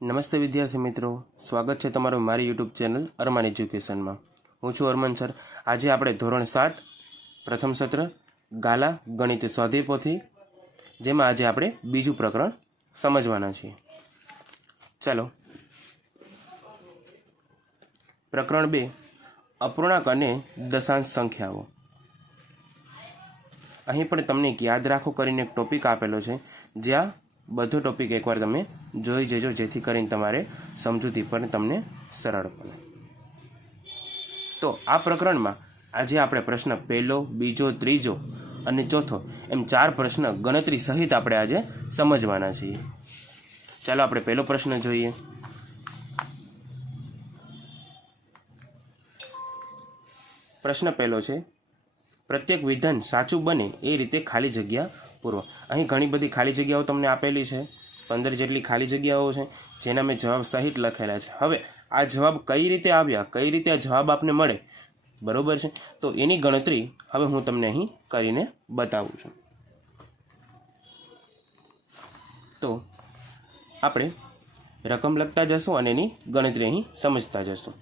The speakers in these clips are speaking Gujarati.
નમસ્તે વિદ્યાર્થી મિત્રો, સ્વાગત છે તમારું મારી યુટ્યુબ ચેનલ અરમાન એજ્યુકેશનમાં। હું છું અરમાન સર। આજે આપણે ધોરણ 7 પ્રથમ સત્ર ગાલા ગણિત સ્વાધ્યાય પોથી, જેમાં આજે આપણે બીજું પ્રકરણ સમજવાના છીએ। ચાલો, પ્રકરણ 2 અપૂર્ણાંક અને દશાંશ સંખ્યાઓ। અહીં પણ તમને એક યાદ રાખો કરીને એક ટોપિક આપેલો છે, જ્યાં બધો ટોપિક એકવાર તમે જોઈ જજો, જેથી કરીને તમારે સમજૂતી પણ તમને સરળ બને। તો આ પ્રકરણમાં આજે આપણે પ્રશ્ન પહેલો, બીજો, ત્રીજો અને ચોથો એમ 4 પ્રશ્ન ગણતરી સહિત આપણે આજે સમજવાના છીએ। ચાલો આપણે પહેલો પ્રશ્ન જોઈએ। પ્રશ્ન પહેલો છે, પ્રત્યેક વિધાન સાચું બને એ રીતે ખાલી જગ્યા પૂરો। અહીં ઘણી બધી ખાલી જગ્યાઓ તમને આપેલી છે, 15 જેટલી ખાલી જગ્યાઓ છે, જેના મેં જવાબ સહિત લખેલા છે। હવે આ જવાબ કઈ રીતે આવ્યા, કઈ રીતે આ જવાબ આપને મળે, બરોબર છે, તો એની ગણતરી હવે હું તમને અહીં કરીને બતાવું છું। તો આપણે રકમ લખતા જશું અને એની ગણતરી અહીં સમજતા જશું।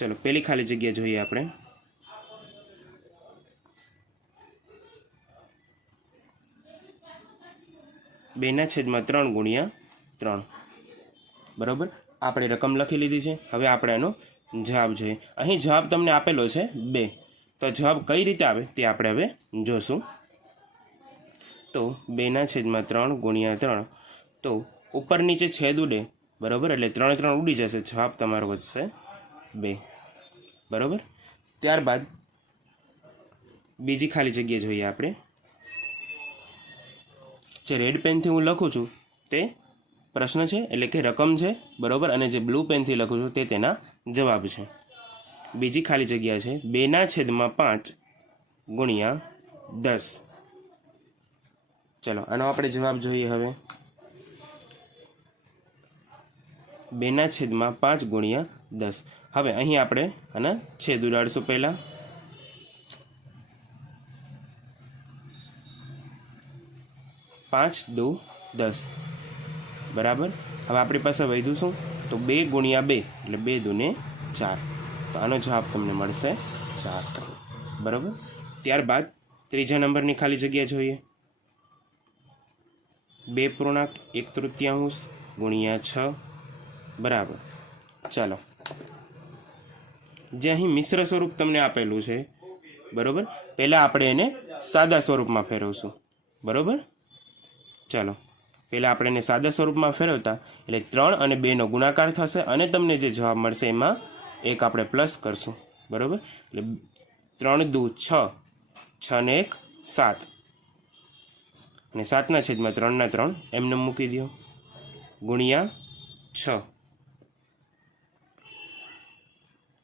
चलो पहली खाली जगह જોઈએ આપણે। બેના છેદમાં 3 ગુણ્યા 3, બરાબર। આપણે રકમ લખી લીધી છે। હવે આપણે આનો જવાબ જોઈએ। અહીં જવાબ તમને આપેલો છે 2, તો જવાબ કઈ રીતે આવે તે આપણે હવે જોશું। તો 2/3 ગુણ્યા 3, તો ઉપર નીચે છેદ ઉડે, બરાબર, એટલે 3 3 ઉડી જશે, જવાબ તમારો વધશે 2, બરાબર। ત્યારબાદ બીજી ખાલી જગ્યા જોઈએ આપણે। જે રેડ પેનથી હું લખું છું તે પ્રશ્ન છે, એટલે કે રકમ છે, બરાબર, અને જે બ્લુ પેનથી લખું છું તે તેના જવાબ છે। બીજી ખાલી જગ્યા છે 2/5 ગુણ્યા 10। ચલો આનો આપણે જવાબ જોઈએ। હવે 2/5 ગુણ્યા 10। હવે અહીં આપણે આના છેદ ઉડાડશું। પહેલા 5 દુ 10, બરાબર। હવે આપણી પાસે વધ્યું શું, તો 2 ગુણ્યા 2 એટલે 2 દુને 4, તો આનો જવાબ તમને મળશે 4, બરાબર। ત્યારબાદ ત્રીજા નંબરની ખાલી જગ્યા જોઈએ। 2.1/3 ગુણ્યા 6, બરાબર। ચાલો, જે અહીં મિશ્ર સ્વરૂપ તમને આપેલું છે, બરાબર, પહેલાં આપણે એને સાદા સ્વરૂપમાં ફેરવશું, બરાબર। ચાલો પહેલાં આપણે એને સાદા સ્વરૂપમાં ફેરવતા એટલે 3 અને 2નો ગુણાકાર થશે, અને તમને જે જવાબ મળશે એમાં 1 આપણે પ્લસ કરશું, બરાબર। એટલે 3 દુ 6, 6 ને 1 7, અને 7/3 એમને મૂકી દો, ગુણ્યા 6।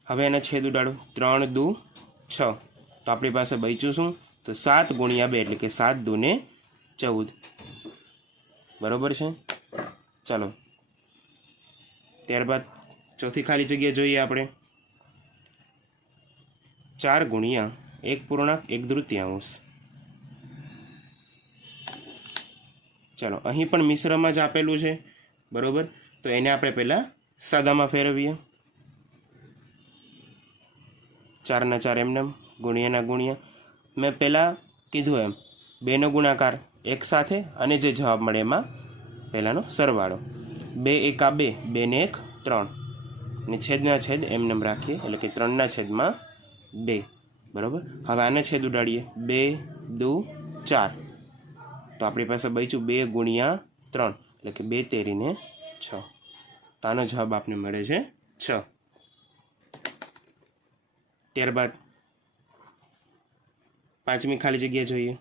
હવે એને છેદ ઉડાડો, 3 દુ 6, તો આપણી પાસે બચ્યું શું, તો 7 ગુણ્યા 2 એટલે કે 7 દુને 14, બરાબર છે। ચાલો ત્યારબાદ ચોથી ખાલી જગ્યા જોઈએ આપણે। 4 ગુણ્યા 1.1/3। ચાલો અહીં પણ મિશ્રમાં જ આપેલું છે, બરાબર, તો એને આપણે પહેલાં સાદામાં ફેરવીએ। 4 4 એમને ગુણ્યાના ગુણ્યા, મેં પહેલાં કીધું એમ 2નો ગુણાકાર 1 સાથે, અને જે જવાબ મળે એમાં પહેલાંનો સરવાળો। 2 1 2, 2 ને 1 3, અને છેદના છેદ એમને રાખીએ, એટલે કે 3/2, બરાબર। હવે આને છેદ ઉડાડીએ, 2 દુ 4, તો આપણી પાસે બચ્યું 2 ગુણ્યા 3 એટલે કે 2 તેરીને 6, તો આનો જવાબ આપને મળે છે 6। ત્યારબાદ પાંચમી ખાલી જગ્યા જોઈએ।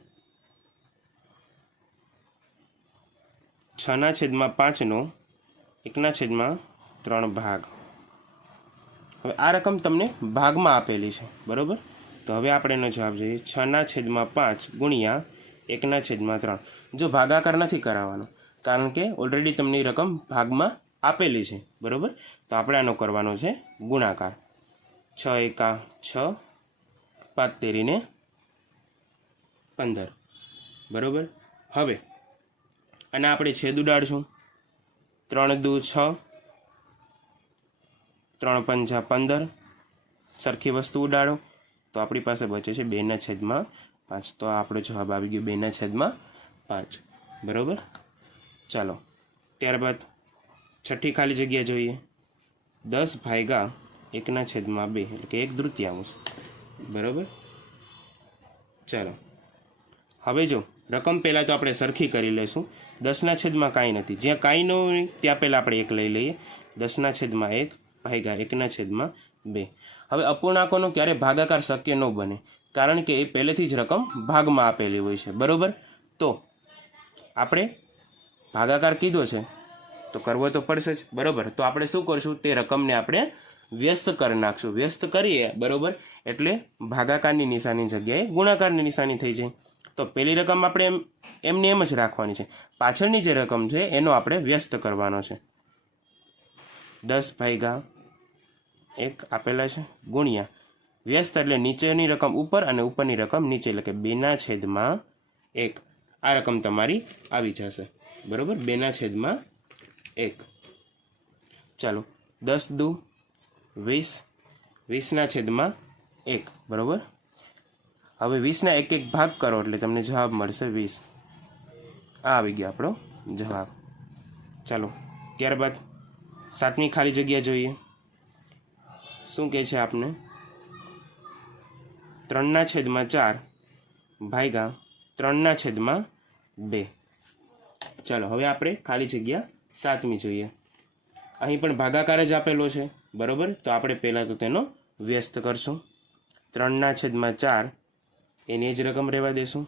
6/5નો 1/3 ભાગ। હવે આ રકમ તમને ભાગમાં આપેલી છે, બરાબર, તો હવે આપણે એનો જવાબ જોઈએ। 6/5 ગુણ્યા 1/3। જો ભાગાકાર નથી કરાવવાનો, કારણ કે ઓલરેડી તમને રકમ ભાગમાં આપેલી છે, બરાબર, તો આપણે આનો કરવાનો છે ગુણાકાર। 6 એકા 6, 5 તેરીને 15, બરાબર. હવે અને આપણે છેદ ઉડાડશું. 3 દુ 6, 3 પંજા 15, સરખી વસ્તુ ઉડાડો તો આપણી પાસે બચે છે 2/5. તો આપણો જવાબ આવી ગયો 2/5, બરાબર. ચાલો ત્યારબાદ છઠ્ઠી ખાલી જગ્યા જોઈએ. 10 ભાગ્યા 1/2 એટલે કે 1/3, બરાબર. ચાલો હવે જો રકમ પહેલાં તો આપણે સરખી કરી લઈશું. 10/માં કાંઈ નથી, જ્યાં કાંઈ ન હોય ત્યાં પહેલાં આપણે 1 લઈ લઈએ. 10/1 ભાગ્યા 1/2. હવે અપૂર્ણાંકોનો ક્યારે ભાગાકાર શક્ય ન બને, કારણ કે એ પહેલેથી જ રકમ ભાગમાં આપેલી હોય છે, બરાબર. તો આપણે ભાગાકાર કીધો છે તો કરવો તો પડશે જ, બરાબર. તો આપણે શું કરશું, તે રકમને આપણે વ્યસ્ત કરી નાખશું. વ્યસ્ત કરીએ, બરાબર, એટલે ભાગાકારની નિશાની જગ્યાએ ગુણાકારની નિશાની થઈ જાય. તો પહેલી રકમ આપણે એમની એમ જ રાખવાની છે. પાછળની જે રકમ છે એનો આપણે વ્યસ્ત કરવાનો છે. 10 ભાગ્યા 1 આપેલા છે, ગુણ્યા વ્યસ્ત એટલે નીચેની રકમ ઉપર અને ઉપરની રકમ નીચે, એટલે કે 2/1. આ રકમ તમારી આવી જશે, બરાબર. 2/1. ચાલો 10 દુ 20, 20/1, બરાબર. હવે 20ના 1 ભાગ કરો એટલે તમને જવાબ મળશે 20. આ આવી ગયો આપણો જવાબ. ચાલો ત્યારબાદ 7મી ખાલી જગ્યા જોઈએ. શું કહે છે આપને, 3/4 ભાગ્યા 3/2. ચાલો હવે આપણે ખાલી જગ્યા 7મી જોઈએ. અહીં પણ ભાગાકાર જ આપેલો છે, બરાબર. તો આપણે પહેલાં તો તેનો વ્યસ્ત કરશું. 3/4 એની જ રકમ રહેવા દેશું.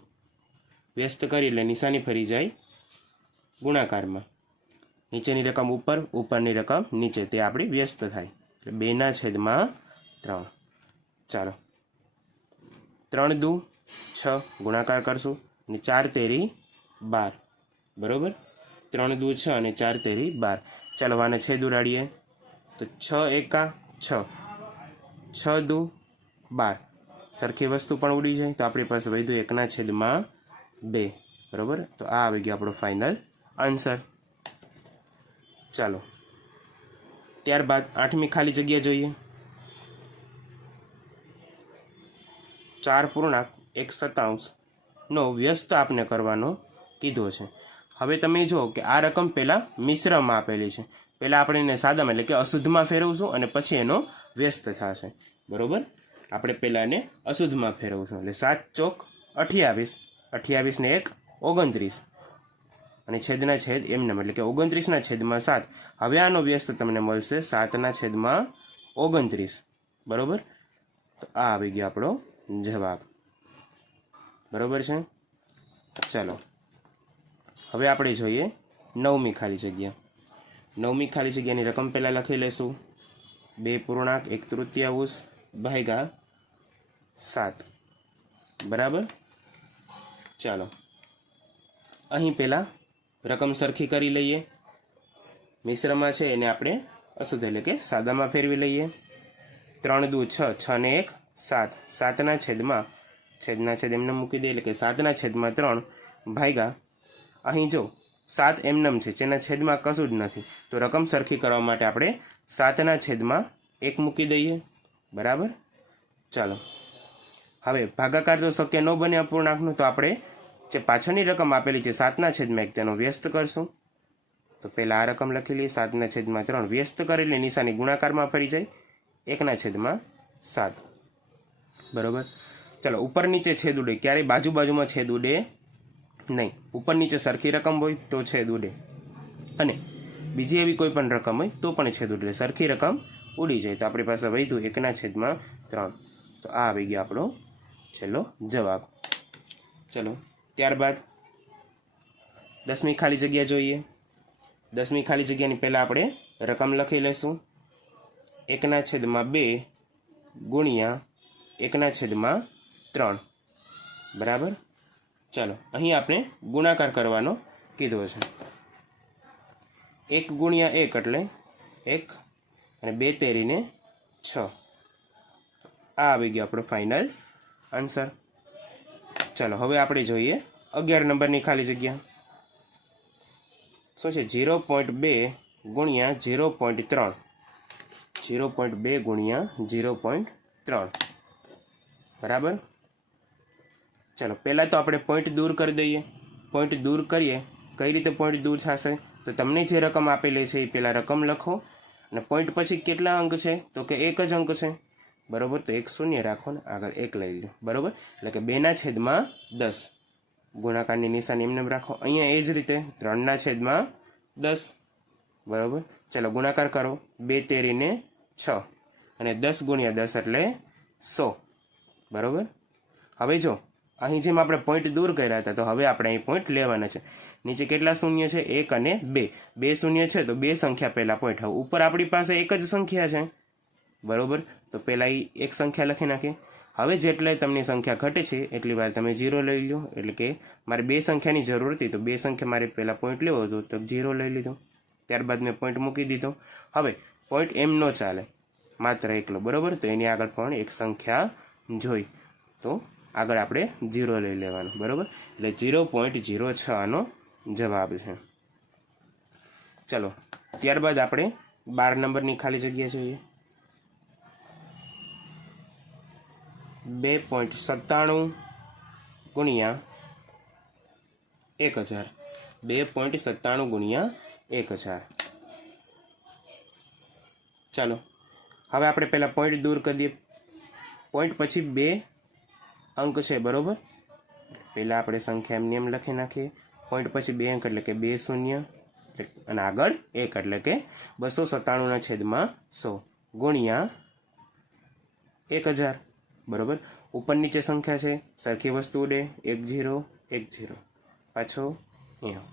વ્યસ્ત કરી એટલે નિશાની ફરી જાય ગુણાકારમાં. નીચેની રકમ ઉપર, ઉપરની રકમ નીચે, તે આપણી વ્યસ્ત થાય. એટલે 2/3. ચાલો 3 દુ 6 ગુણાકાર કરશું અને 4 તેરી 12, બરાબર. 3 દુ 6 અને 4 તેરી 12. ચાલો આને છેદ ઉડાડીએ તો 6 એકા 6, 6 દુ 12, સરખી વસ્તુ પણ ઉડી જાય. તો આપણી પાસે વધ્યું 1/2, બરાબર. તો આ આવી ગયો આપણો ફાઇનલ આન્સર. ચાલો ત્યારબાદ 8મી ખાલી જગ્યા જોઈએ. 4.1/7 નો વ્યસ્ત આપને કરવાનો કીધો છે. હવે તમે જુઓ કે આ રકમ પહેલાં મિશ્રમાં આપેલી છે. પહેલાં આપણે એને સાદામાં એટલે કે અશુદ્ધમાં ફેરવશું અને પછી એનો વ્યસ્ત થશે, બરાબર. આપણે પહેલાં એને અશુદ્ધમાં ફેરવશું એટલે 7 ચોક 28, 28 ને 1 29, અને છેદના છેદ એમને એટલે કે 29/7. હવે આનો વ્યસ્ત તમને મળશે 7/29, બરાબર. તો આ આવી ગયો આપણો જવાબ, બરાબર છે. ચાલો હવે આપણે જોઈએ 9મી ખાલી જગ્યા. 9મી ખાલી જગ્યાની રકમ પહેલાં લખી લઈશું. 2.1/3 ભાગ્યા 7, બરાબર. ચાલો અહીં પહેલાં રકમ સરખી કરી લઈએ. મિશ્રમાં છે એને આપણે અશુદ્ધ એટલે કે સાદામાં ફેરવી લઈએ. 3 દુ 6, 6 ને 1 7, 7/છેદમાં છેદના છેદ એમને મૂકી દઈએ એટલે કે 7/3 ભાગ્યા, અહીં જો 7 એમનેમ છે, જેના છેદમાં કશું જ નથી. તો રકમ સરખી કરવા માટે આપણે 7/1 મૂકી દઈએ, બરાબર. ચાલો હવે ભાગાકાર તો શક્ય ન બને અપૂર્ણાંકનું, તો આપણે જે પાછળની રકમ આપેલી છે 7/1 તેનો વ્યસ્ત કરશું. તો પહેલાં આ રકમ લખી લઈએ 7/3. વ્યસ્ત કરેલી નિશાની ગુણાકારમાં ફરી જાય 1/7, બરાબર. ચાલો ઉપર નીચે છેદ ઉડે, ક્યારેય બાજુમાં છેદ ઉડે નહીં. ઉપર નીચે સરખી રકમ હોય તો છેદ ઉડે, અને બીજી એવી કોઈ પણ રકમ હોય તો પણ છેદ ઉડે. સરખી રકમ ઉડી જાય. તો આપણી પાસે વધ્યું 1/3. તો આ આવી ગયો આપણો છેલ્લો જવાબ. ચલો ત્યારબાદ 10મી ખાલી જગ્યા જોઈએ. 10મી ખાલી જગ્યાની પહેલાં આપણે રકમ લખી લઈશું. 1/2 ગુણ્યા 1/3, બરાબર. ચાલો અહીં આપણે ગુણાકાર કરવાનો કીધો છે. 1 ગુણ્યા 1 એટલે 1, અને 2 તેરીને 6, આ આવી ગયો આપણો ફાઇનલ આન્સર. ચાલો હવે આપણે જોઈએ 11 નંબરની ખાલી જગ્યા. શું છે? 0.2 ગુણ્યા 0.3. 0.2 ગુણ્યા 0.3 બરાબર. ચાલો પહેલાં તો આપણે પોઈન્ટ દૂર કરી દઈએ. પોઈન્ટ દૂર કરીએ, કઈ રીતે પોઈન્ટ દૂર થશે? તો તમને જે રકમ આપેલી છે એ પહેલાં રકમ લખો, અને પોઈન્ટ પછી કેટલા અંક છે? તો કે એક જ અંક છે, બરાબર. તો 1 શૂન્ય રાખો ને આગળ 1 લઈ લો, બરાબર. એટલે કે 2/10. ગુણાકારની નિશાની એમને રાખો. અહીંયા એ જ રીતે 3/10, બરાબર. ચાલો ગુણાકાર કરો. 2 તેરીને 6 અને 10 ગુણ્યા 10 એટલે 100, બરાબર. હવે જો અહીં જેમ આપણે પોઈન્ટ દૂર કર્યા હતા, તો હવે આપણે અહીં પોઈન્ટ લેવાના છે. નીચે કેટલા શૂન્ય છે? 1 અને 2. 2 શૂન્ય છે તો 2 સંખ્યા પહેલાં પોઈન્ટ. હવે ઉપર આપણી પાસે એક જ સંખ્યા છે, બરાબર. તો પહેલાં એ એક સંખ્યા લખી નાખીએ. હવે જેટલે તમને સંખ્યા ઘટે છે એટલી વાર તમે 0 લઈ લો. એટલે કે મારે 2 સંખ્યાની જરૂર હતી, તો 2 સંખ્યા મારે પહેલાં પોઈન્ટ લેવો હતો, તો 0 લઈ લીધો. ત્યારબાદ મેં પોઈન્ટ મૂકી દીધો. હવે પોઈન્ટ એમ ન ચાલે, માત્ર એકલો, બરાબર. તો એની આગળ પણ એક સંખ્યા જોઈ, તો આગળ આપણે 0 લઈ લેવાનું, બરાબર. એટલે 0.06 આનો જવાબ છે. ચલો ત્યારબાદ આપણે 12 નંબરની ખાલી જગ્યા જોઈએ. 2.97 ગુણ્યા 1000. 2.97 ગુણ્યા 1000. ચાલો હવે આપણે પહેલાં પોઈન્ટ દૂર કરી દઈએ. પોઈન્ટ પછી 2 અંક છે, બરાબર. પહેલાં આપણે સંખ્યા એમને એમ લખી નાખીએ. પોઈન્ટ પછી 2 અંક એટલે કે 2 શૂન્ય અને આગળ 1 એટલે કે 297/100 ગુણ્યા 1000, બરાબર. ઉપર નીચે સંખ્યા છે, સરખી વસ્તુ ઉડે. 1 0 1 0 પાછો અહીંયા,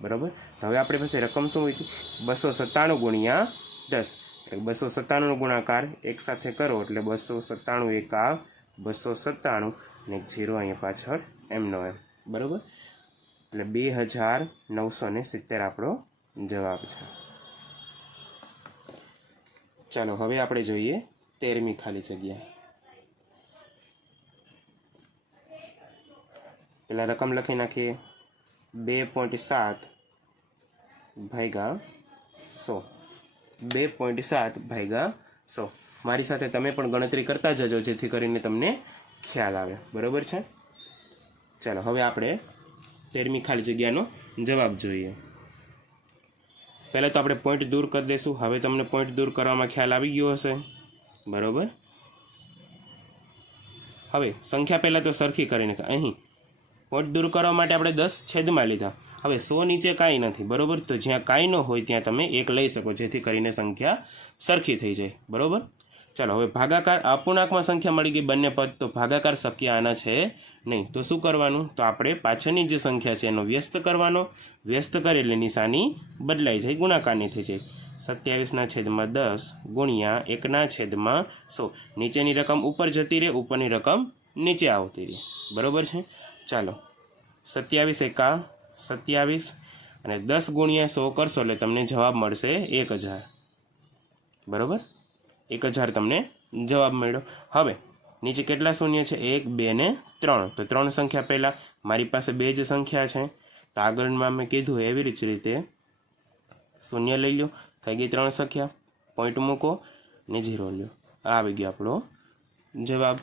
બરાબર. તો હવે આપણી પાસે રકમ શું હોય છે? 297 ગુણ્યા 10. એટલે 297નો ગુણાકાર એક સાથે કરો એટલે 297 એકા 297 ને 0 અહીંયા પાછળ એમનો એમ, બરાબર. એટલે 2970 આપણો જવાબ છે. ચાલો હવે આપણે જોઈએ 13મી ખાલી જગ્યા. પેલા રકમ લખી નાખીએ. 2.7 ભાગ્યા 100. 2.7 ભાગ્યા 100. મારી સાથે તમે પણ ગણતરી કરતા જજો, જેથી કરીને તમને ખ્યાલ આવે, બરાબર છે. ચાલો હવે આપણે 13મી ખાલી જગ્યાનો જવાબ જોઈએ. પહેલાં તો આપણે પોઈન્ટ દૂર કરી દઈશું. હવે તમને પોઈન્ટ દૂર કરવામાં ખ્યાલ આવી ગયો હશે, બરાબર. હવે સંખ્યા પહેલાં તો સરખી કરીને અહીં પોઈન્ટ દૂર કરવા માટે આપણે 10 છેદમાં લીધા. હવે 100 નીચે કાંઈ નથી, બરાબર. તો જ્યાં કાંઈ ન હોય ત્યાં તમે 1 લઈ શકો, જેથી કરીને સંખ્યા સરખી થઈ જાય, બરાબર. ચાલો હવે ભાગાકાર અપૂર્ણાંકમાં સંખ્યા મળી ગઈ બંને પદ, તો ભાગાકાર શક્ય આના છે નહીં. તો શું કરવાનું? તો આપણે પાછળની જે સંખ્યા છે એનો વ્યસ્ત કરવાનો. વ્યસ્ત કરી એટલે નિશાની બદલાઈ જાય, ગુણાકારની થઈ જાય. 27/10 ગુણ્યા 1/100. નીચેની રકમ ઉપર જતી રહે, ઉપરની રકમ નીચે આવતી રહે, બરાબર છે. ચાલો 27 એકા 27 અને 10 ગુણ્યા 100 કરશો એટલે તમને જવાબ મળશે 1000, બરાબર. 1000 તમને જવાબ મળ્યો. હવે નીચે કેટલા શૂન્ય છે? 1 2 ને 3. તો 3 સંખ્યા પહેલાં મારી પાસે 2 જ સંખ્યા છે, તો આગળમાં મેં કીધું એવી જ રીતે શૂન્ય લઈ લો. થઈ ગઈ 3 સંખ્યા. પોઈન્ટ મૂકો ને 0 લ્યો. આ આવી ગયો આપણો જવાબ.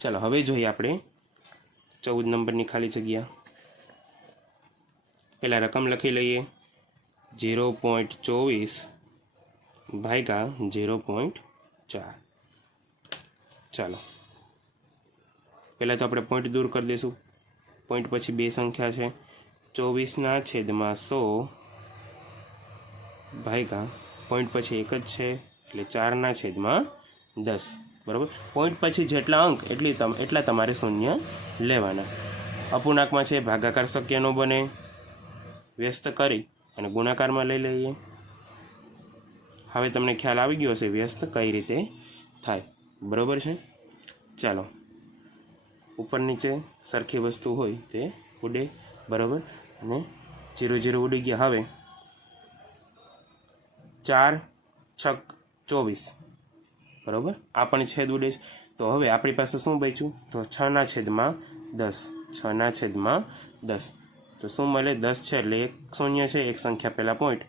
ચાલો હવે જોઈએ આપણે 14 નંબરની ખાલી જગ્યા. પહેલાં રકમ લખી લઈએ. 0.24 ભાગ્યા 0.4. ચાલો પહેલાં તો આપણે પોઈન્ટ દૂર કરી દઈશું. પોઈન્ટ પછી 2 સંખ્યા છે. 24/100 ભાગ્યા પોઈન્ટ પછી 1 જ છે એટલે 4/10, બરાબર. પોઈન્ટ પછી જેટલા અંક એટલા તમારે શૂન્ય લેવાના. અપૂર્ણાંકમાં છે, ભાગાકાર શક્ય ન બને. વ્યસ્ત કરી અને ગુણાકારમાં લઈ લઈએ. હવે તમને ખ્યાલ આવી ગયો હશે વ્યસ્ત કઈ રીતે થાય, બરાબર છે. ચાલો ઉપર નીચે સરખી વસ્તુ હોય તે ઉડે, બરાબર. અને 0 0 ઉડી ગયા. હવે 4 6 24, બરાબર, આ પણ છેદ ઉડે છે. તો હવે આપણી પાસે શું બચ્યું? તો 6/10. 6/10. તો શું મળે? 10 છે એટલે એક શૂન્ય છે, એક સંખ્યા પહેલાં પોઈન્ટ,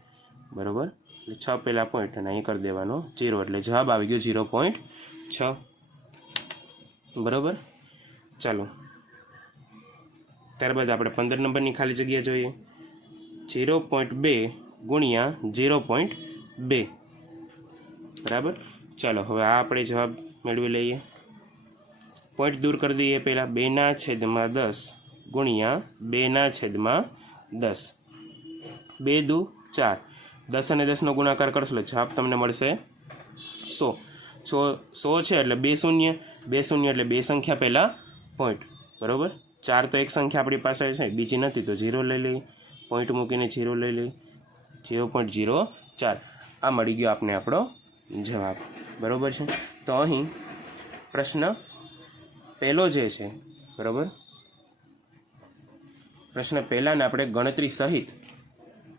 બરાબર, એટલે 6 પહેલાં પોઈન્ટ અને અહીં કરી દેવાનો 0, એટલે જવાબ આવી ગયો 0.6. બરાબર. ચાલો ત્યારબાદ આપણે 15 નંબરની ખાલી જગ્યા જોઈએ. 0.2 ગુણ્યા 0.2. બરાબર. ચાલો હવે આ આપણે જવાબ મેળવી લઈએ. પોઈન્ટ દૂર કરી દઈએ પહેલાં. 2/10 ગુણ્યા 2/10. 2 દુ 4. 10 અને 10નો ગુણાકાર કરશો એટલે જવાબ તમને મળશે 100. 100 છે એટલે 2 શૂન્ય. 2 શૂન્ય એટલે 2 સંખ્યા પહેલાં પોઈન્ટ, બરાબર. 4 તો એક સંખ્યા આપણી પાસે છે, બીજી નથી, તો 0 લઈ લઈએ. પોઈન્ટ મૂકીને 0 લઈ લઈએ. 0.04. આ મળી ગયો આપણે આપણો જવાબ, બરાબર છે. તો અહીં પ્રશ્ન પહેલો જે છે, બરાબર, પ્રશ્ન પહેલાંને આપણે ગણતરી સહિત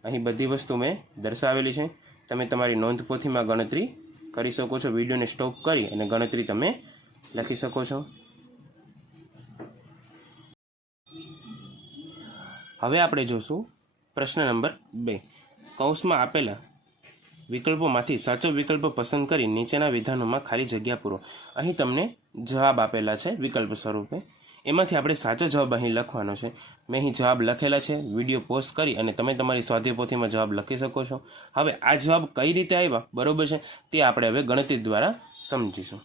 અહીં બધી વસ્તુ મેં દર્શાવેલી છે. તમે તમારી નોંધપોથીમાં ગણતરી કરી શકો છો. વિડીયોને સ્ટોપ કરી અને ગણતરી તમે લખી શકો છો. હવે આપણે જોશું પ્રશ્ન નંબર 2. કૌંસમાં આપેલા વિકલ્પોમાંથી સાચો વિકલ્પ પસંદ કરી નીચેના વિધાનોમાં ખાલી જગ્યા પૂરો. અહીં તમને જવાબ આપેલા છે વિકલ્પ સ્વરૂપે, એમાંથી આપણે સાચો જવાબ અહીં લખવાનો છે. મેં અહીં જવાબ લખેલા છે. વિડીયો પોઝ કરી અને તમે તમારી સ્વાધ્યાય પોથીમાં જવાબ લખી શકો છો. હવે આ જવાબ કઈ રીતે આવ્યા, બરાબર છે, તે આપણે હવે ગણતરી દ્વારા સમજીશું.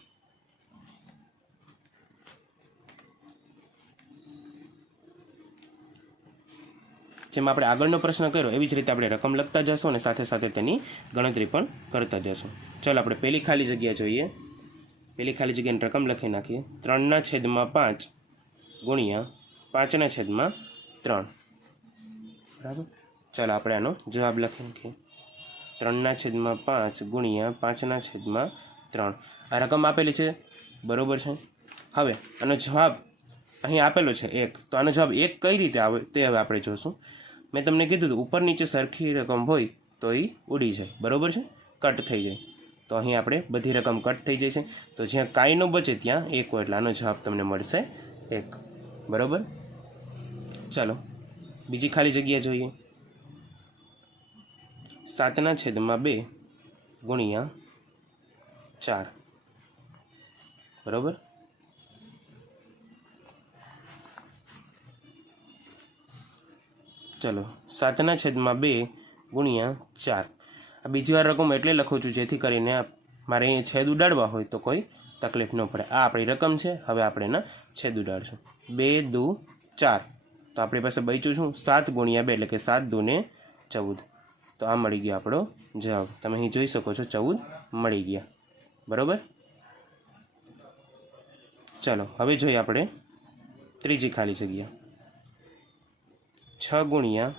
જેમ આપણે આગળનો પ્રશ્ન કર્યો એવી જ રીતે આપણે રકમ લખતા જશું અને સાથે સાથે તેની ગણતરી પણ કરતા જશું. ચાલો આપણે પહેલી ખાલી જગ્યા જોઈએ. પહેલી ખાલી જગ્યાની રકમ લખી નાખીએ. 3/5 ગુણ્યા 5/3. બરાબર. ચાલો આપણે આનો જવાબ લખી નાખીએ. 3/5 ગુણ્યા 5/3. આ રકમ આપેલી છે, બરાબર છે. હવે આનો જવાબ અહીં આપેલો છે 1. તો આનો જવાબ 1 કઈ રીતે આવે તે હવે આપણે જોશું. મેં તમને કીધું હતું ઉપર નીચે સરખી રકમ હોય તો એ ઉડી જાય, બરાબર છે, કટ થઈ જાય. તો અહીં આપણે બધી રકમ કટ થઈ જાય છે. તો જ્યાં કાંઈ ન બચે ત્યાં 1 હોય એટલે આનો જવાબ તમને મળશે 1, બરાબર. ચાલો બીજી ખાલી જગ્યા જોઈએ. 7/2 ગુણ્યા 4. બરાબર. ચલો 7/2 ગુણ્યા 4. આ બીજી વાર રકમ એટલે લખું છું જેથી કરીને મારે અહીંયા છેદ ઉડાડવા હોય તો કોઈ તકલીફ ન પડે. આ આપણી રકમ છે. હવે આપણે એના છેદ ઉડાડશું. 2 દુ 4. તો આપણી પાસે બચ્યું શું? 7 ગુણ્યા 2 એટલે કે 7 દુને 14. તો આ મળી ગયો આપણો જવાબ. તમે અહીં જોઈ શકો છો 14 મળી ગયા, બરાબર. ચાલો હવે જોઈએ આપણે ત્રીજી ખાલી જગ્યા. 6 ગુણ્યા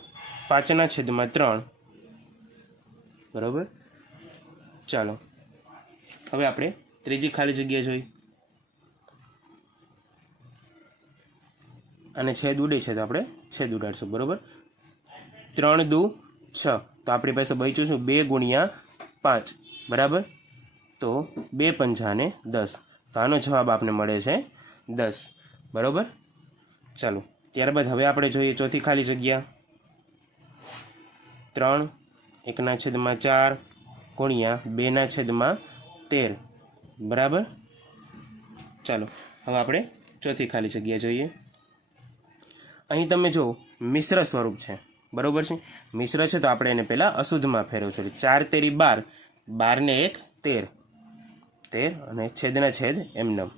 5/3. બરાબર. ચાલો હવે આપણે ત્રીજી ખાલી જગ્યા જોઈ. અને છેદ ઉડે છે તો આપણે છેદ ઉડાડશું, બરાબર. 3 દુ 6. તો આપણી પાસે બચ્યું શું? 2 ગુણ્યા 5. બરાબર. તો 2 પંચાને 10. તો આનો જવાબ આપને મળે છે 10, બરાબર. ચાલો ત્યારબાદ હવે આપણે જોઈએ ચોથી ખાલી જગ્યા. 3 1/4 ગુણ્યા 2/13. બરાબર. ચાલો હવે આપણે ચોથી ખાલી જગ્યા જોઈએ. અહીં તમે જો મિશ્ર સ્વરૂપ છે, બરાબર છે. મિશ્ર છે તો આપણે એને પહેલાં અશુદ્ધમાં ફેરવશું. 4 તેરી 12, 12 ને 1 13, 13 અને છેદના છેદ એમનેમ.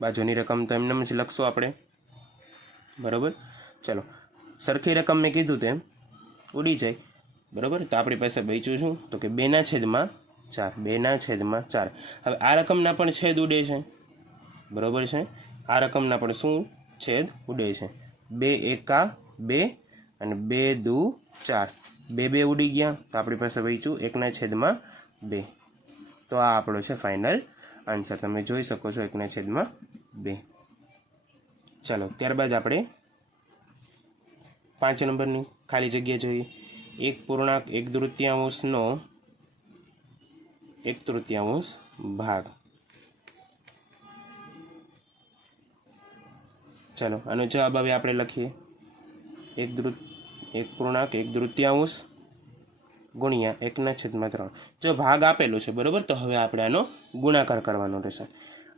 બાજુની રકમ તો એમનેમ જ લખશું આપણે, બરાબર. ચલો સરખી રકમ મેં કીધું તેમ ઉડી જાય, બરાબર. તો આપણી પાસે બચ્યું શું? તો કે 2/4, 2/4. હવે આ રકમના પણ છેદ ઉડે છે, બરાબર છે. આ રકમના પણ શું છેદ ઉડે છે? 2 એકા 2 અને 2 દુ 4. 2 ઉડી ગયા તો આપણી પાસે બચ્યું 1/2. તો આ આપણો છે ફાઇનલ આન્સર. તમે જોઈ શકો છો 1/2. ચાલો ત્યારબાદ આપણે 5 નંબરની ખાલી જગ્યા જોઈએ. 1 પૂર્ણાંક 1/3નો 1/3 ભાગ। ચાલો આનો જવાબ હવે આપણે લખીએ 1/1 ગુણ્યા 1/3। જો ભાગ આપેલો છે બરોબર, તો હવે આપણે આનો ગુણાકાર કરવાનો રહેશે।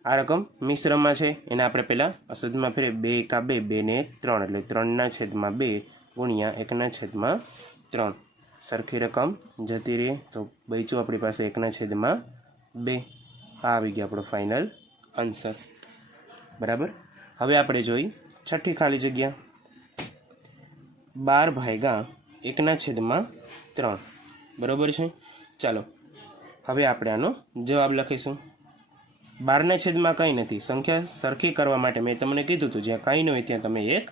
આ રકમ મિશ્રમાં છે એને આપણે પહેલાં અસદમાં ફેરે 2 એકા 2, 2 ને 3 એટલે 3/2 ગુણ્યા 1/3। સરખી રકમ જતી રહે તો બચ્યું આપણી પાસે 1/2। આ આવી ગયો આપણો ફાઇનલ આન્સર, બરાબર। હવે આપણે જોઈ છઠ્ઠી ખાલી જગ્યા 12/1/3, બરાબર છે। ચાલો હવે આપણે આનો જવાબ લખીશું। 12 કંઈ નથી, સંખ્યા સરખી કરવા માટે મેં તમને કીધું હતું જ્યાં કંઈ ન હોય ત્યાં તમે 1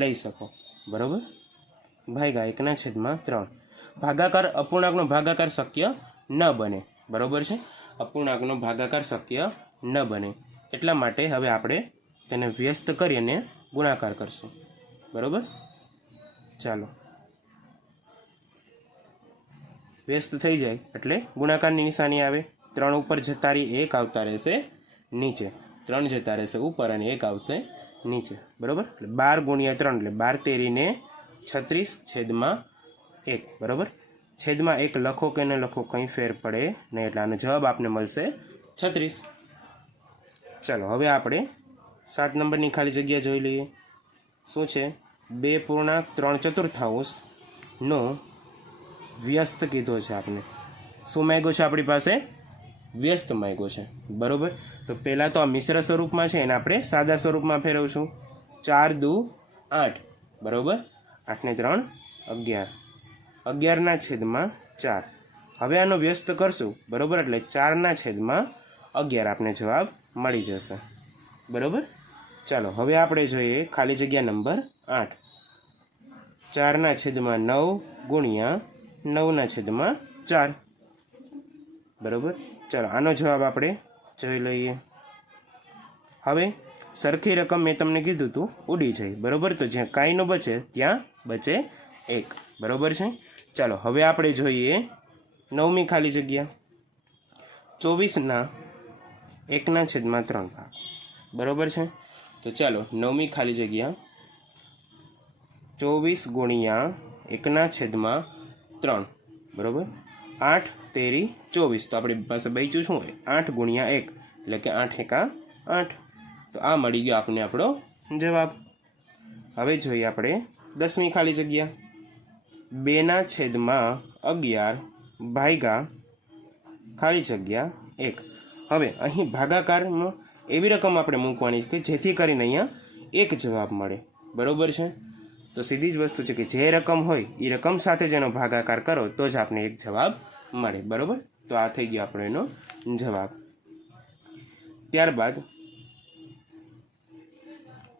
લઈ શકો, બરાબર। ભાગ્યા 1/3। ભાગાકાર અપૂર્ણાંકનો ભાગાકાર શક્ય ન બને, બરાબર છે। અપૂર્ણાંકનો ભાગાકાર શક્ય ન બને એટલા માટે હવે આપણે તેને વ્યસ્ત કરી અને ગુણાકાર કરશું, બરાબર। ચાલો વ્યસ્ત થઈ જાય એટલે ગુણાકારની નિશાની આવે। 3 ઉપર જતા રહી 1 આવતા રહેશે નીચે, 3 જતા રહેશે ઉપર અને 1 આવશે નીચે, બરાબર। એટલે 12 ગુણ્યા 3 એટલે 12 તેરીને 36/1, બરાબર। છેદમાં 1 લખો કે ન લખો કંઈ ફેર પડે નહીં, એટલે આનો જવાબ આપને મળશે 36। ચાલો હવે આપણે 7 નંબરની ખાલી જગ્યા જોઈ લઈએ। શું છે? 2.3/4 નો વ્યસ્ત કીધો છે આપણે। શું માંગ્યો છે આપણી પાસે? વ્યસ્ત માંગ્યો છે, બરાબર। તો પહેલાં તો આ મિશ્ર સ્વરૂપમાં છે એને આપણે સાદા સ્વરૂપમાં ફેરવશું। 4 દુ 8, બરાબર। 8 ને 3 11, 11/4। હવે આનો વ્યસ્ત કરશું, બરાબર, એટલે 4/11 આપને જવાબ મળી જશે, બરાબર। ચાલો હવે આપણે જોઈએ ખાલી જગ્યા નંબર 8, 4/9 ગુણ્યા 9/4, બરાબર। ચાલો આનો જવાબ આપણે જોઈ લઈએ। હવે સરખી રકમ મેં તમને કીધું હતું ઉડી જાય, બરાબર। તો જ્યાં કાંઈ ન બચે ત્યાં બચે 1, બરાબર છે। ચાલો હવે આપણે જોઈએ 9મી ખાલી જગ્યા 24/1/3 ભાગ, બરાબર છે। તો ચાલો 9મી ખાલી જગ્યા 24 ગુણ્યા 1/3, બરાબર। 8 તેરી 24, તો આપણી પાસે બચ્યું શું હોય 8 ગુણ્યા 1 એટલે કે 8 એકા 8, તો આ મળી ગયો આપણને આપણો જવાબ। હવે જોઈએ આપણે 10મી ખાલી જગ્યા 2/11 ભાગ્યા ખાલી જગ્યા 1। હવે અહીં ભાગાકારમાં એવી રકમ આપણે મૂકવાની છે કે જેથી કરીને અહીંયા એક જવાબ મળે, બરાબર છે। તો સીધી જ વસ્તુ છે કે જે રકમ હોય એ રકમ સાથે જેનો ભાગાકાર કરો તો જ આપણે એક જવાબ મળે, બરાબર। તો આ થઈ ગયો આપણો એનો જવાબ। ત્યારબાદ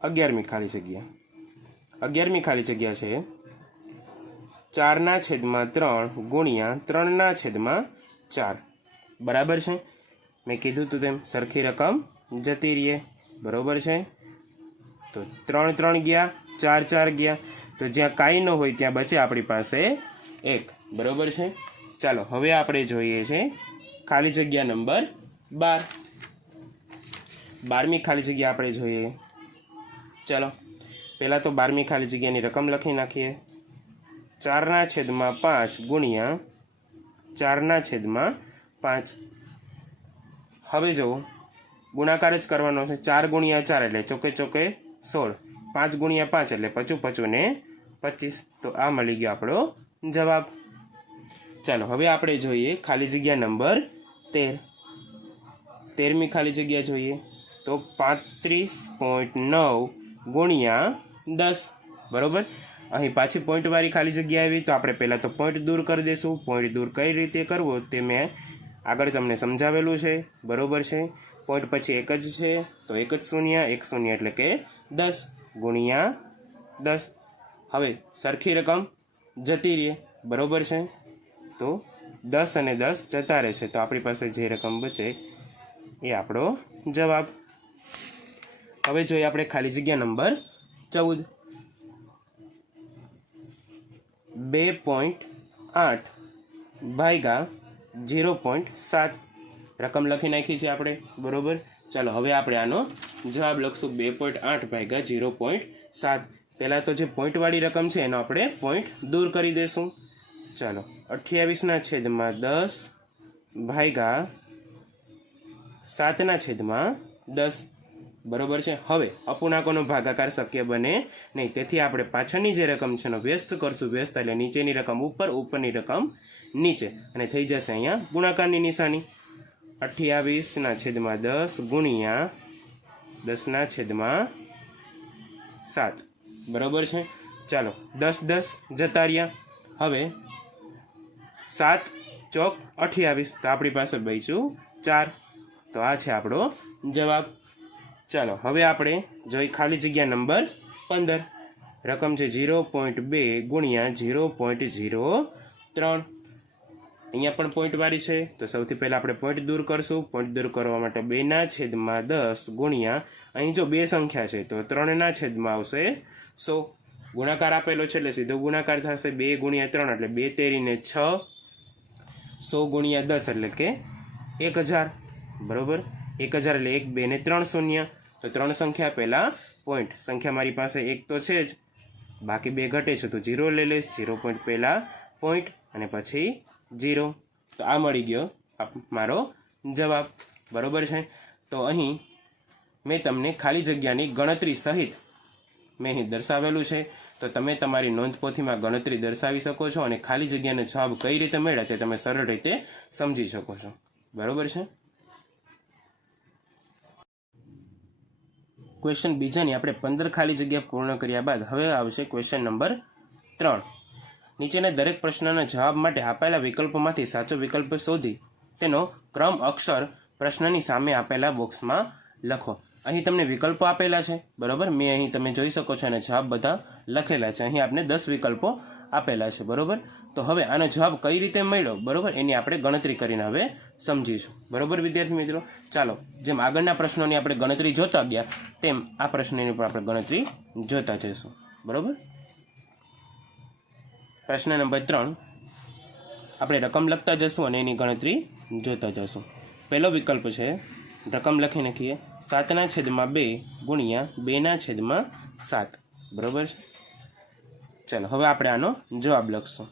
11મી ખાલી જગ્યા 11મી ખાલી જગ્યા છે 4/3 ગુણ્યા 3/4, બરાબર છે। મેં કીધું તું તેમ સરખી રકમ જતી રહીએ, બરાબર છે। તો 3 3 ગયા, 4 4 ગયા, તો જ્યાં કાંઈ ન હોય ત્યાં બચે આપણી પાસે 1, બરાબર છે। ચાલો હવે આપણે જોઈએ છે ખાલી જગ્યા નંબર 12, 12મી ખાલી જગ્યા આપણે જોઈએ। ચાલો પહેલાં તો 12મી ખાલી જગ્યાની રકમ લખી નાખીએ। 4/5 ગુણ્યા 4/5। હવે જુઓ ગુણાકાર જ કરવાનો છે। 4 ગુણ્યા 4 એટલે ચોકે ચોકે 16, 5 ગુણ્યા 5 એટલે 55 55 ને 25, તો આ મળી ગયો આપણો જવાબ। ચાલો હવે આપણે જોઈએ ખાલી જગ્યા નંબર 13, 13મી ખાલી જગ્યા જોઈએ તો 35.9 ગુણ્યા 10, બરાબર। અહીં પાછી પોઈન્ટવાળી ખાલી જગ્યા આવી તો આપણે પહેલાં તો પોઈન્ટ દૂર કરી દઈશું। પોઈન્ટ દૂર કઈ રીતે કરવો તે મેં આગળ તમને સમજાવેલું છે, બરાબર છે। પોઈન્ટ પછી એક જ છે તો એક જ શૂન્ય, એક શૂન્ય એટલે કે 10 ગુણ્યા 10। હવે સરખી રકમ જતી રહે, બરાબર છે। તો 10 અને 10 જતા રહેશે તો આપણી પાસે જે રકમ બચે એ આપણો જવાબ। હવે જોઈએ આપણે ખાલી જગ્યા નંબર 14, 2.8 ભાગ્યા 0.7, રકમ લખી નાખી છે આપણે, બરોબર. ચાલો હવે આપણે આનો જવાબ લખશું 2.8 ભાગ્યા 0.7. પહેલાં તો જે પોઈન્ટવાળી રકમ છે એનો આપણે પોઈન્ટ દૂર કરી દેશું. ચાલો 28/10 ભાગ્યા 7/10, બરોબર છે. હવે અપૂર્ણાંકોનો ભાગાકાર શક્ય બને નહીં, તેથી આપણે પાછળની જે રકમ છે એનો વ્યસ્ત કરશું. વ્યસ્ત એટલે નીચેની રકમ ઉપર, ઉપરની રકમ નીચે, અને થઈ જશે અહીંયા ગુણાકારની નિશાની. 28/10 ગુણ્યા 10/7, બરોબર છે. ચાલો 10 જતા રહ્યા. હવે 7 ચોક 28, તો આપણી પાસે બચ્યું 4. તો આ છે આપણો જવાબ. ચાલો હવે આપણે જોઈ ખાલી જગ્યા નંબર 15. રકમ છે 0.2 ગુણ્યા 0.03. અહીંયા પણ પોઈન્ટવાળી છે, તો સૌથી પહેલાં આપણે પોઈન્ટ દૂર કરશું. પોઈન્ટ દૂર કરવા માટે 2/10 ગુણ્યા, અહીં જો બે સંખ્યા છે તો 3/10 આવશે 100. ગુણાકાર આપેલો છે એટલે સીધો ગુણાકાર થશે. 2 ગુણ્યા 3 એટલે 2 તેરીને 6. 100 ગુણ્યા 10 એટલે કે 1000, બરોબર. 1000 એટલે 1 2 ને 3 શૂન્ય, તો 3 સંખ્યા પહેલાં પોઈન્ટ. સંખ્યા મારી પાસે 1 તો છે જ, બાકી 2 ઘટે છે તો 0 લઈ લઈશ. 0 પોઈન્ટ પહેલાં પોઈન્ટ અને પછી 0. તો આ મળી ગયો મારો જવાબ, બરોબર છે. તો અહીં મેં તમને ખાલી જગ્યાની ગણતરી સહિત મેં અહીં દર્શાવેલું છે, તો તમે તમારી નોંધપોથીમાં ગણતરી દર્શાવી શકો છો, અને ખાલી જગ્યાનો જવાબ કઈ રીતે મળ્યા તે તમે સરળ રીતે સમજી શકો છો, બરોબર છે. ક્વેશ્ચન બીજાની આપણે 15 ખાલી જગ્યા પૂર્ણ કર્યા બાદ હવે આવશે ક્વેશ્ચન નંબર 3. નીચેના દરેક પ્રશ્નના જવાબ માટે આપેલા વિકલ્પોમાંથી સાચો વિકલ્પ શોધી તેનો ક્રમ અક્ષર પ્રશ્નની સામે આપેલા બોક્સમાં લખો. અહીં તમને વિકલ્પો આપેલા છે, બરોબર. મેં અહીં તમે જોઈ શકો છો અને જવાબ બધા લખેલા છે. અહીં આપણે 10 વિકલ્પો આપેલા છે, બરોબર. તો હવે આનો જવાબ કઈ રીતે મળ્યો, બરોબર, એની આપણે ગણતરી કરીને હવે સમજીશું, બરોબર વિદ્યાર્થી મિત્રો. ચાલો જેમ આગળના પ્રશ્નોની આપણે ગણતરી જોતા ગયા તેમ આ પ્રશ્નની પણ આપણે ગણતરી જોતા જઈશું, બરોબર. પ્રશ્ન નંબર 3 આપણે રકમ લખતા જશું અને એની ગણતરી જોતા જશું. પહેલો વિકલ્પ છે, રકમ લખી નાખીએ 7/2 ગુણ્યા 2/7, બરોબર છે. ચાલો હવે આપણે આનો જવાબ લખશું.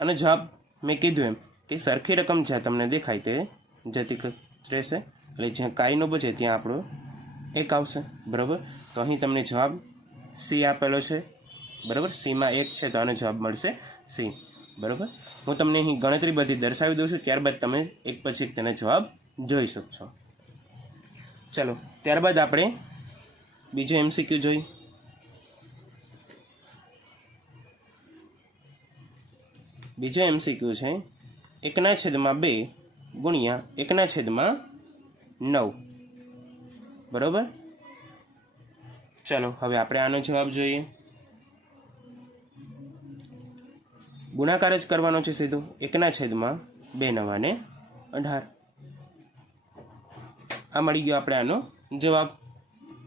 અને જવાબ મેં કીધું એમ કે સરખી રકમ જ્યાં તમને દેખાય તે જતી રહેશે, એટલે જ્યાં કાંઈ ન બચે ત્યાં આપણો 1 આવશે, બરાબર. તો અહીં તમને જવાબ સી આપેલો છે, બરાબર. સીમાં 1 છે તો આનો જવાબ મળશે સી, બરાબર. હું તમને અહીં ગણતરી બધી દર્શાવી દઉં છું, ત્યારબાદ તમે એક પછી એક તેનો જવાબ જોઈ શકશો. ચાલો ત્યારબાદ આપણે બીજો એમસીક્યુ જોઈ. બીજો એમસીક્યુ છે 1/2 ગુણ્યા 1/9, બરાબર. ચાલો હવે આપણે આનો જવાબ જોઈએ. ગુણાકાર જ કરવાનો છે સીધો. 1/2 9 18. આ મળી ગયો આપણે આનો જવાબ.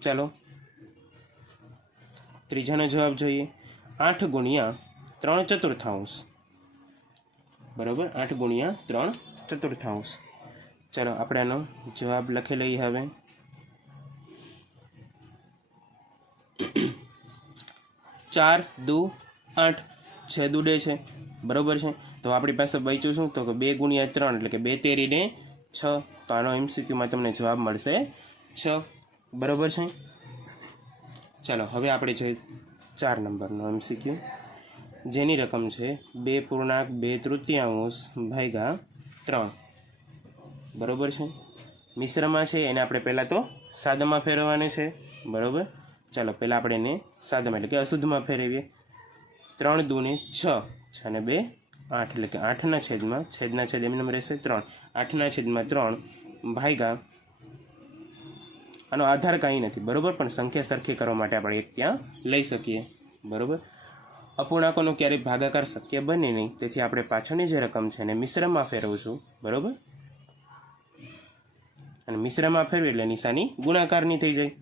ચાલો ત્રીજાનો જવાબ જોઈએ. 8 ગુણ્યા 3/4, બરાબર. 8 ગુણ્યા 3/4. ચાલો આપણે આનો જવાબ લખી લઈએ. હવે 4 દુ 8, 6 દુ 2 છે, બરાબર છે. તો આપણી પાસે બચ્યું શું, તો 2 ગુણ્યા 3 એટલે કે 2 તેરીને 6. તો આનો એમસીક્યુમાં તમને જવાબ મળશે 6, બરાબર છે. ચાલો હવે આપણે જોઈએ 4 નંબરનો એમસીક્યુ, જેની રકમ છે 2.2/3 ભાગ્યા 3, બરાબર છે. મિશ્રમાં છે એને આપણે પહેલાં તો સાદામાં ફેરવવાનું છે, બરાબર. ચાલો પહેલાં આપણે એને સાદામાં એટલે કે અશુદ્ધમાં ફેરવીએ. 3 દૂને 6, 6 ને 2 8 એટલે કે 8/છેદમાં એમને રહેશે 3. 8/3 ભાગ્યા, આનો આધાર કાંઈ નથી, બરાબર, પણ સંખ્યા સરખી કરવા માટે આપણે 1 ત્યાં લઈ શકીએ, બરાબર. અપૂર્ણાંકોનો ક્યારેય ભાગાકાર શક્ય બને નહીં, તેથી આપણે પાછળની જે રકમ છે એને મિશ્રમાં ફેરવશું, બરાબર. અને મિશ્રમાં ફેરવી એટલે નિશાની ગુણાકારની થઈ જાય,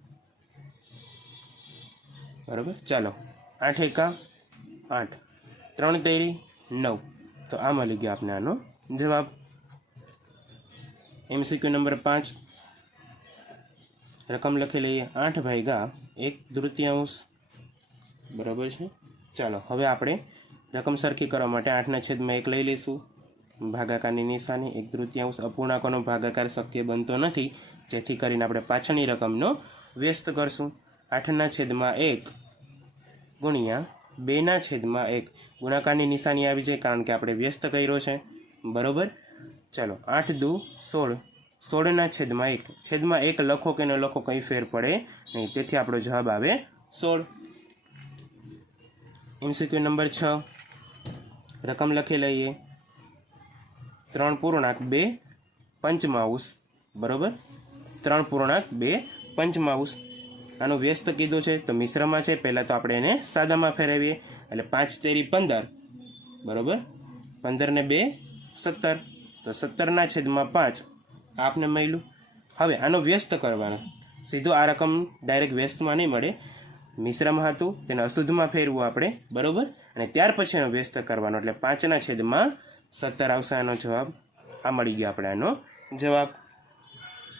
બરાબર. ચાલો 8 એકા 8, 3 તેરી 9, તો આ મળી ગયો આપણે આનો જવાબ. MCQ નંબર 5, રકમ લખી લઈએ 8 ભાગ્યા 1/3. બરાબર છે. ચાલો હવે આપણે રકમ સરખી કરવા માટે 8/1 લઈ લઈશું. ભાગાકારની નિશાની 1/3. અપૂર્ણાંકોનો ભાગાકાર શક્ય બનતો નથી, જેથી કરીને આપણે પાછળની રકમનો વ્યસ્ત કરશું. 8/1 ગુણ્યા 2/1. ગુણાકારની નિશાની આવી જાય કારણ કે આપણે વ્યસ્ત કર્યો છે. બરાબર. ચાલો 8 દુ 16. 16/1. છેદમાં 1 લખો કે ન લખો કંઈ ફેર પડે નહીં, તેથી આપણો જવાબ આવે 16. MCQ નંબર 6, રકમ લખી લઈએ 3.2 બરાબર. 3.2. આનો વ્યસ્ત કીધું છે તો મિશ્રમાં છે. પહેલાં તો આપણે એને સાદામાં ફેરવીએ એટલે 5 તેરી 15. બરાબર. 15 ને 2 17. તો 17/5 આપને મળ્યું. હવે આનો વ્યસ્ત કરવાનો. સીધો આ રકમ ડાયરેક્ટ વ્યસ્તમાં નહીં મળે, મિશ્રમાં હતું તેને અશુદ્ધમાં ફેરવું આપણે. બરાબર. અને ત્યાર પછી એનો વ્યસ્ત કરવાનો એટલે 5/17 આવશે આનો જવાબ. આ મળી ગયો આપણે આનો જવાબ.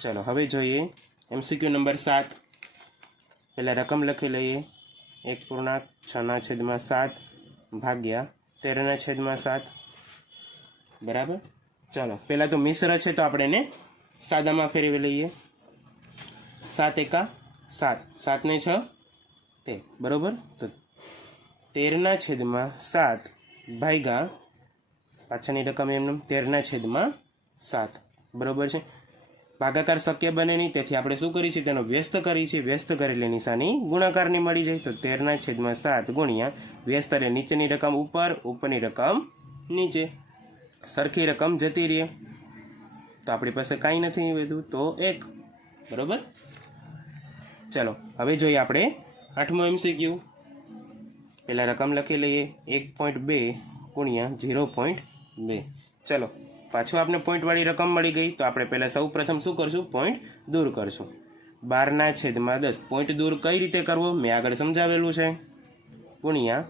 ચલો હવે જોઈએ MCQ નંબર 7. પહેલાં રકમ લખી લઈએ 1.6/7 ભાગ્યા 13/7. બરાબર. ચાલો પહેલાં તો મિશ્ર છે તો આપણે એને સાદામાં ફેરવી લઈએ. 7 એકા 7, 7 ને 6 13. બરાબર. તો 13/7 ભાગ્યા પાછળની રકમ એમને 13/7. બરાબર છે. ભાગાકાર શક્ય બને નહીં, તેથી આપણે શું કરીશું, તેનો વ્યસ્ત કરીશું. વ્યસ્ત કરેલી નિશાની ગુણાકારની મળી જાય. તો 13/7 ગુણ્યા વ્યસ્ત એટલે નીચેની રકમ ઉપર, ઉપરની રકમ નીચે. સરખી રકમ જતી રહે તો આપણી પાસે કાંઈ નથી વધુ તો 1. બરાબર. ચલો હવે જોઈએ આપણે 8મો MCQ. પહેલાં રકમ લખી લઈએ 1.2 ગુણ્યા 0.2. ચલો પાછું આપણે પોઈન્ટવાળી રકમ મળી ગઈ તો આપણે પહેલાં સૌ પ્રથમ શું કરશું, પોઈન્ટ દૂર કરશું. 12/10. પોઈન્ટ દૂર કઈ રીતે કરવો મેં આગળ સમજાવેલું છે. ગુણ્યા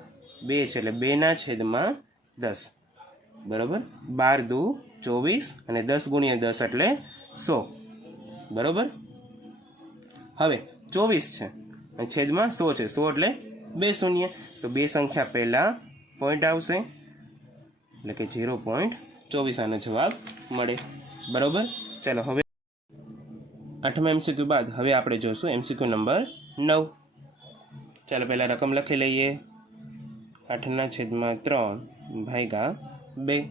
2 છે એટલે 2/10. બરાબર. 12 દુ 24 અને 10 ગુણ્યા 10 એટલે 100. બરાબર. હવે 24 છે અને છેદમાં 100 છે. 100 એટલે 2 શૂન્ય. તો 2 સંખ્યા પહેલાં પોઈન્ટ આવશે એટલે કે 0.24 આનો જવાબ મળે. બરાબર. ચાલો હવે 8મા MCQ બાદ હવે આપણે જોઈશું MCQ નંબર 9. ચાલો પહેલાં રકમ લખી લઈએ 8/3 ભાગ્યા 2.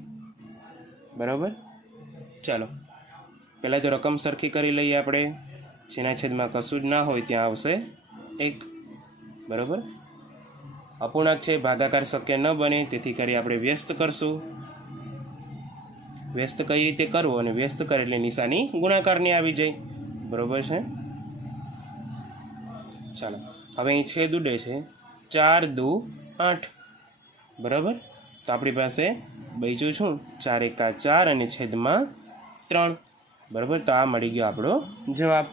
બરાબર. ચાલો પહેલાં તો રકમ સરખી કરી લઈએ આપણે. જેના છેદમાં કશું જ ના હોય ત્યાં આવશે 1. બરાબર. અપૂર્ણાંક છે, ભાગાકાર શક્ય ન બને, તેથી કરી આપણે વ્યસ્ત કરશું. વ્યસ્ત કઈ રીતે કરવું અને વ્યસ્ત કરેલી નિશાની ગુણાકારની આવી જાય. બરાબર છે. ચાલો હવે અહીં છેદ ઉડે છે. 4 દુ 8. બરાબર. તો આપણી પાસે બચ્યું શું, 4 એકા 4 અને છેદમાં 3. બરાબર. તો આ મળી ગયો આપણો જવાબ.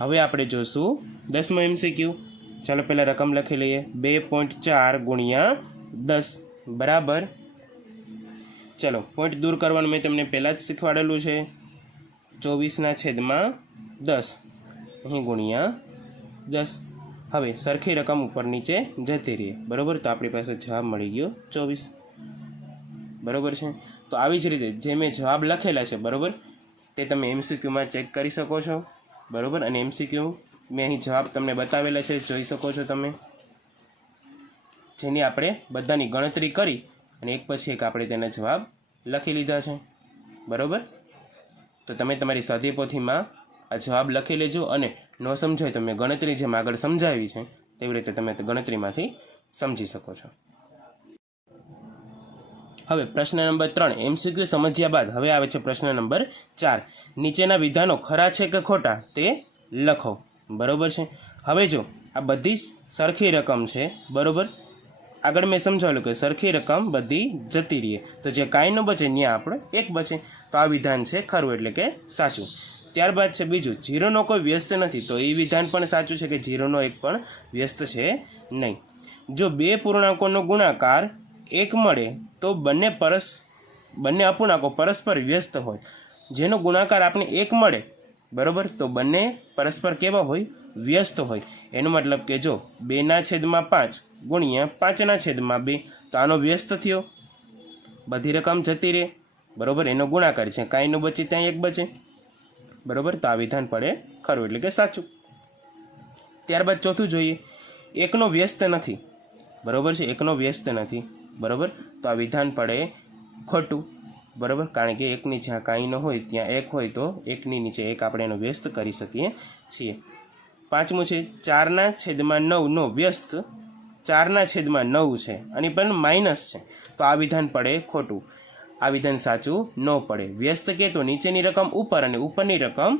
હવે આપણે જોઈશું 10મો MCQ. ચાલો પહેલાં રકમ લખી લઈએ 2.4 ગુણ્યા 10. બરાબર. ચલો પોઈન્ટ દૂર કરવાનું મેં તમને પહેલાં જ શીખવાડેલું છે. 24/10 અહીં ગુણ્યા 10. હવે સરખી રકમ ઉપર નીચે જતી રહી. બરાબર. તો આપણી પાસે જવાબ મળી ગયો 24. બરાબર છે. તો આવી જ રીતે જે મેં જવાબ લખેલા છે બરાબર તે તમે MCQમાં ચેક કરી શકો છો. બરાબર. અને MCQ મેં અહીં જવાબ તમને બતાવેલા છે, જોઈ શકો છો તમે, જેની આપણે બધાની ગણતરી કરી અને એક પછી એક આપણે તેના જવાબ લખી લીધા છે. બરાબર. તો તમે તમારી સ્વાધ્યાયપોથીમાં આ જવાબ લખી લેજો અને ન સમજાય તો મેં ગણતરી જેમ આગળ સમજાવી છે તેવી રીતે તમે ગણતરીમાંથી સમજી શકો છો. હવે પ્રશ્ન નંબર 3 MCQ સમજ્યા બાદ હવે આવે છે પ્રશ્ન નંબર 4. નીચેના વિધાનો ખરા છે કે ખોટા તે લખો. બરાબર છે. હવે જો આ બધી સરખી રકમ છે. બરાબર. આગળ મેં સમજાવેલું કે સરખી રકમ બધી જતી રહીએ તો જે કાંઈ ન બચે ત્યાં આપણે 1 બચે. તો આ વિધાન છે ખરું એટલે કે સાચું. ત્યારબાદ છે બીજું, 0નો કોઈ વ્યસ્ત નથી, તો એ વિધાન પણ સાચું છે કે 0નો 1 પણ વ્યસ્ત છે નહીં. જો બે પૂર્ણાંકોનો ગુણાકાર 1 મળે તો બંને બંને અપૂર્ણાંકો પરસ્પર વ્યસ્ત હોય, જેનો ગુણાકાર આપણે 1 મળે, બરોબર, તો બંને પરસ્પર કેવા હોય? વ્યસ્ત હોય. એનો મતલબ કે જો 2/5 ગુણ્યા 5/2, તો આનો વ્યસ્ત થયો, બધી રકમ જતી રહે, બરોબર, એનો ગુણાકાર છે, કાંઈ નું બચે ત્યાં 1 બચે, બરોબર, તો આ વિધાન પડે ખરું, એટલે કે સાચું. ત્યારબાદ ચોથું જોઈએ, 1નો વ્યસ્ત નથી, બરોબર છે, 1નો વ્યસ્ત નથી, બરોબર, તો આ વિધાન પડે ખોટું, બરોબર, કારણ કે 1ની જ્યાં કાંઈ ન હોય ત્યાં 1 હોય તો 1ની નીચે 1 આપણે એનો વ્યસ્ત કરી શકીએ છીએ. પાંચમું છે 4/9 નો વ્યસ્ત 4/9 છે અને પણ માઇનસ છે, તો આ વિધાન પડે ખોટું, આ વિધાન સાચું ન પડે. વ્યસ્ત કે તો નીચેની રકમ ઉપર અને ઉપરની રકમ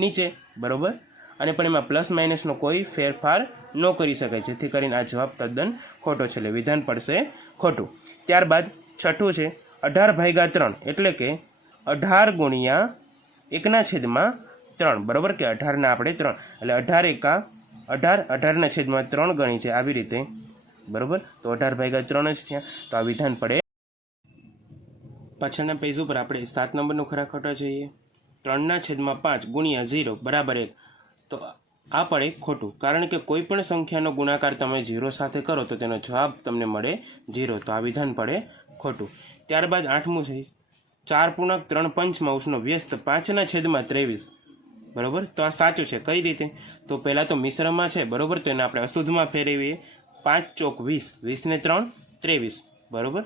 નીચે, બરોબર, અને પણ એમાં પ્લસ માઇનસનો કોઈ ફેરફાર ન કરી શકાય, જેથી કરીને આ જવાબ તદ્દન ખોટો છે, એટલે વિધાન પડશે ખોટું. ત્યારબાદ છઠ્ઠું છે 18/3, એટલે કે 18 ગુણ્યા 1/3, બરોબર, કે 18 આપણે 3, એટલે 18 એકા 18, 18/3 ગણી છે, આવી રીતે, બરોબર, તો 18/3 જ થયા, તો આ વિધાન પડે. પાછળના પેજ ઉપર આપણે 7 નંબરનો ખરા ખોટા જોઈએ. 3/5 ગુણ્યા 0 બરાબર 1, તો આ પડે ખોટું, કારણ કે કોઈ પણ સંખ્યાનો ગુણાકાર તમે 0 સાથે કરો તો તેનો જવાબ તમને મળે 0, તો આ વિધાન પડે ખોટું. ત્યારબાદ 8મું છે 4.3 નો વ્યસ્ત 5/23, બરોબર, તો આ સાચું છે. કઈ રીતે? તો પહેલાં તો મિશ્રમાં છે, બરોબર, તો એને આપણે અશુદ્ધમાં ફેરવીએ. 5 ચોક 20, 20 ને 3 23, બરોબર,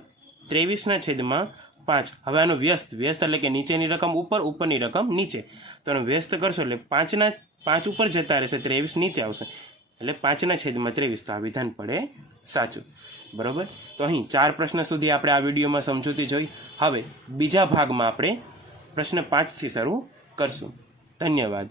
23/5. હવે આનો વ્યસ્ત એટલે કે નીચેની રકમ ઉપર, ઉપરની રકમ નીચે, તો એનો વ્યસ્ત કરશો એટલે 5 ઉપર જતા રહેશે, 23 નીચે આવશે, એટલે 5/23, તો આ વિધાન પડે સાચું, બરોબર. તો અહીં 4 પ્રશ્ન સુધી આપણે આ વિડીયોમાં સમજૂતી જોઈ. હવે બીજા ભાગમાં આપણે પ્રશ્ન 5થી શરૂ કરશું. ધન્યવાદ.